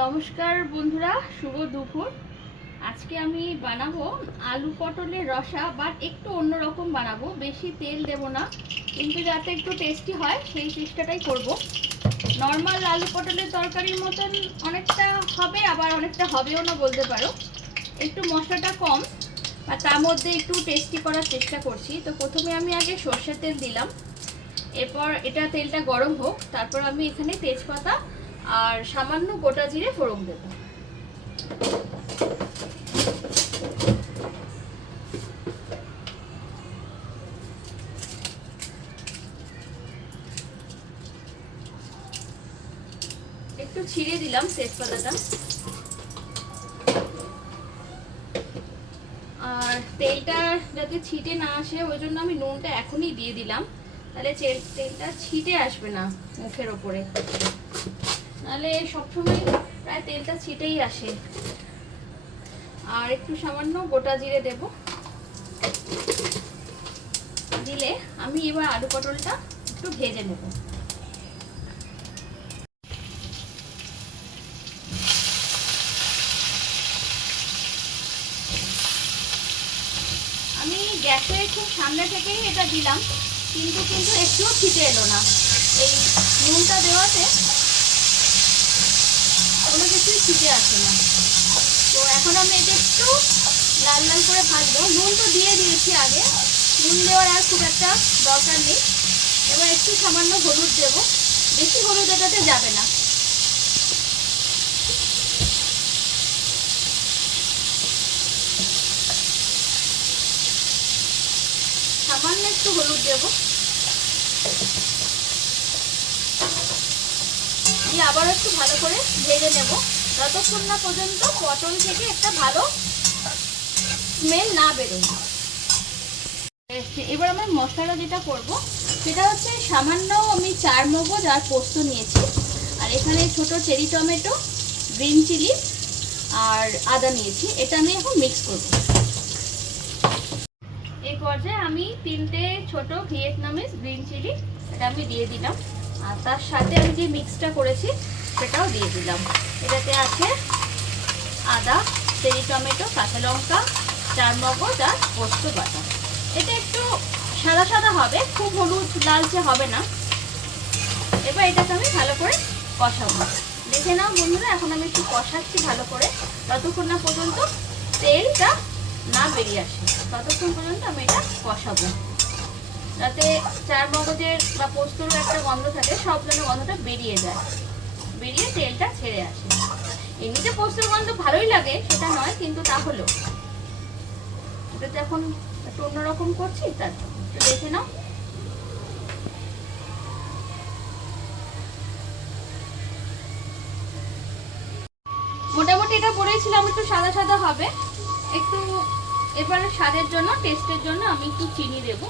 নমস্কার বন্ধুরা, শুভ দুপুর। আজকে আমি বানাবো আলু পটলের রসা, বাট একটু অন্যরকম বানাবো। বেশি তেল দেব না, কিন্তু যাতে একটু টেস্টি হয় সেই চেষ্টাটাই করব। নর্মাল আলু পটলের তরকারির মতন অনেকটা হবে, আবার অনেকটা হবেও না বলতে পারো। একটু মশলাটা কম, আর তার মধ্যে একটু টেস্টি করার চেষ্টা করছি। তো প্রথমে আমি আগে সর্ষের তেল দিলাম, এরপর এটা তেলটা গরম হোক, তারপর আমি এখানে তেজপাতা আর সামান্য গোটা জিরে ফোড়ন দেব। একটু ছিঁড়ে দিলাম তেজপাতাটা। আর তেলটা যাতে ছিটে না আসে ওই জন্য আমি নুনটা এখনই দিয়ে দিলাম, তাহলে তেলটা ছিটে আসবে না মুখের ওপরে, নাহলে সবসময় প্রায় তেলটা ছিটেই আসে। আর একটু সামান্য গোটা জিরে দেব, দিলে আমি এবার আলু পটলটা একটু ভেজে নেব। আমি গ্যাসের খুব সামনে থেকেই এটা দিলাম, কিন্তু একটুও ছিটে এলো না। এই নুনটা দেওয়াতে কোনো কিছুই ছিটে আসে না। তো এখন আমি এটা একটু লাল লাল করে ভাজবো। নুন তো দিয়ে দিয়েছি আগে, নুন দেওয়ার আর খুব একটা দরকার নেই। এবার একটু সামান্য হলুদ দেব, বেশি হলুদ এটাতে যাবে না। সামান্য একটু হলুদ দেব, দিয়ে আবারও একটু ভালো করে ভেজে নেব, যতক্ষণ না পর্যন্ত পটল থেকে একটা ভালো স্মেল না বেরোয়। এবার আমার মশলাটা যেটা করব সেটা হচ্ছে সামান্য আমি 4 মগজ আর পোস্ত নিয়েছি, আর এখানে ছোট চেরি টমেটো, গ্রিন চিলি আর আদা নিয়েছি। এটা আমি এখন মিক্স করব। এই পর্যায়ে আমি 3টে ছোট ভিয়েতনামিজ গ্রিন চিলি এটা আমি দিয়ে দিলাম, আর তার সাথে আমি যে মিক্সটা করেছি সেটাও দিয়ে দিলাম। এটাতে আছে আদা, চেরি টমেটো, কাঁচা লঙ্কা, 4 মগজ আর পোস্ত বাটা। এটা একটু সাদা সাদা হবে, খুব হলুদ লালচে হবে না। এবার এটাকে আমি ভালো করে কষাবো। দেখে নাও বন্ধুরা, এখন আমি একটু কষাচ্ছি ভালো করে, ততক্ষণ না পর্যন্ত তেলটা না বেরিয়ে আসে, ততক্ষণ পর্যন্ত আমি এটা কষাবো, যাতে 4 মগজের বা পোস্তর একটা গন্ধ থাকে, সব যেন গন্ধটা বেরিয়ে যায়, বেরিয়ে তেলটা ছেড়ে আসে। এমনিতে পোস্তর গন্ধ ভালোই লাগে, সেটা নয়, কিন্তু তাহলেও এটা এখন একটু অন্যরকম করছি, তার একটু দেখে নাও। মোটামুটি এটা করেছিলাম একটু সাদা সাদা হবে একটু। এবারে স্বাদের জন্য, টেস্টের জন্য আমি একটু চিনি দেব।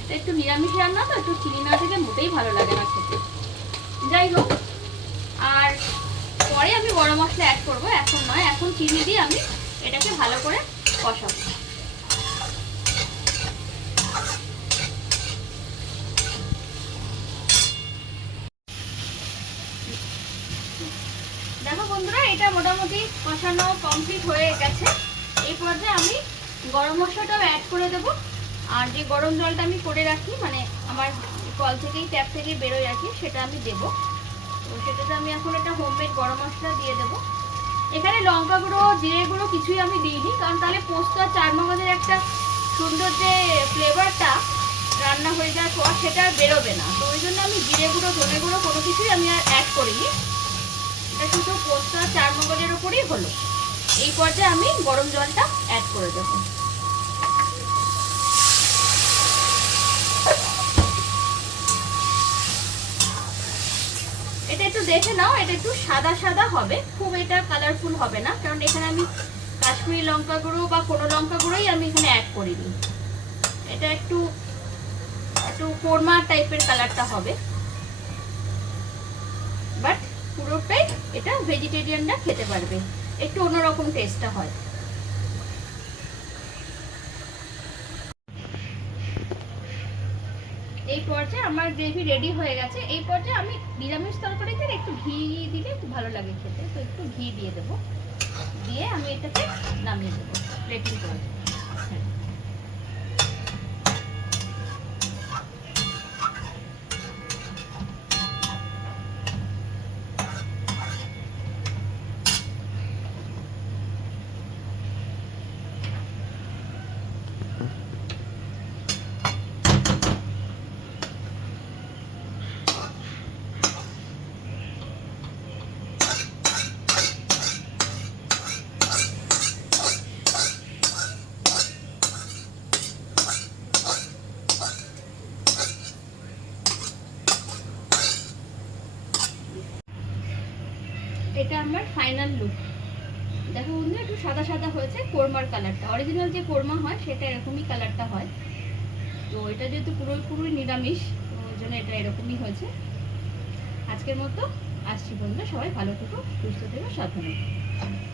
এটা একটু নিরামিষ রান্না তো, একটু চিনি না দিলে মোটেই ভালো লাগে না খেতে। যাই হোক, আর পরে আমি গরম মশলা অ্যাড করবো, এখন নয়। এখন চিনি দিয়ে আমি এটাকে ভালো করে কষাবো। দেখো বন্ধুরা, এটা মোটামুটি কষানো কমপ্লিট হয়ে গেছে। এই পর্যায়ে আমি গরম মশলাটাও অ্যাড করে দেবো, আর যে গরম জলটা আমি করে রাখি, মানে আমার কল থেকেই ট্যাপ থেকে বেরোয় রাখি, সেটা আমি দেবো। তো সেটাতে আমি এখন একটা হোমমেড গরম মশলা দিয়ে দেবো। এখানে লঙ্কা গুঁড়ো, জিরে গুঁড়ো কিছুই আমি দিইনি, কারণ তাহলে পোস্ত আর 4 মগজের একটা সুন্দর যে ফ্লেভারটা রান্না হয়ে যাওয়ার পর সেটা বেরোবে না। তো ওই জন্য আমি জিরে গুঁড়ো, ধনে গুঁড়ো কোনো কিছুই আমি আর অ্যাড করিনি। এটা শুধু পোস্ত আর 4 মগজের উপরেই হলো। এই পর্যায়ে আমি গরম জলটা অ্যাড করে দেবো। এটা একটু দেখে নাও, এটা একটু সাদা সাদা হবে, খুব এটা কালারফুল হবে না, কারণ এখানে আমি কাশ্মীরি লঙ্কা গুঁড়ো বা কোনো লঙ্কা গুঁড়োই আমি এখানে অ্যাড করিনি। এটা একটু একটু কোরমা টাইপের কালারটা হবে, বাট পুরোটাই এটা ভেজিটেরিয়ানরা খেতে পারবে, একটু অন্যরকম টেস্টটা হয়। এই পর্যায়ে আমার গ্রেভি রেডি হয়ে গেছে। এই পর্যায়ে আমি নিরামিষ তরকারিতে একটু ঘি দিলে খুব ভালো লাগে খেতে, তো একটু ঘি দিয়ে দেবো, দিয়ে আমি এটাকে নামিয়ে দেবো প্লেটিং করে। এটা আমার ফাইনাল লুক। দেখো বন্ধু, একটু সাদা সাদা হয়েছে কোরমার কালারটা, অরিজিনাল যে কোরমা হয় সেটা এরকমই কালারটা হয়। তো এটা যেহেতু পুরোপুরি নিরামিষ, তো ওই জন্য এটা এরকমই হয়েছে। আজকের মতো আসছি বন্ধু, সবাই ভালো থেকো, সুস্থ থেকো, সাবধানে থেকো।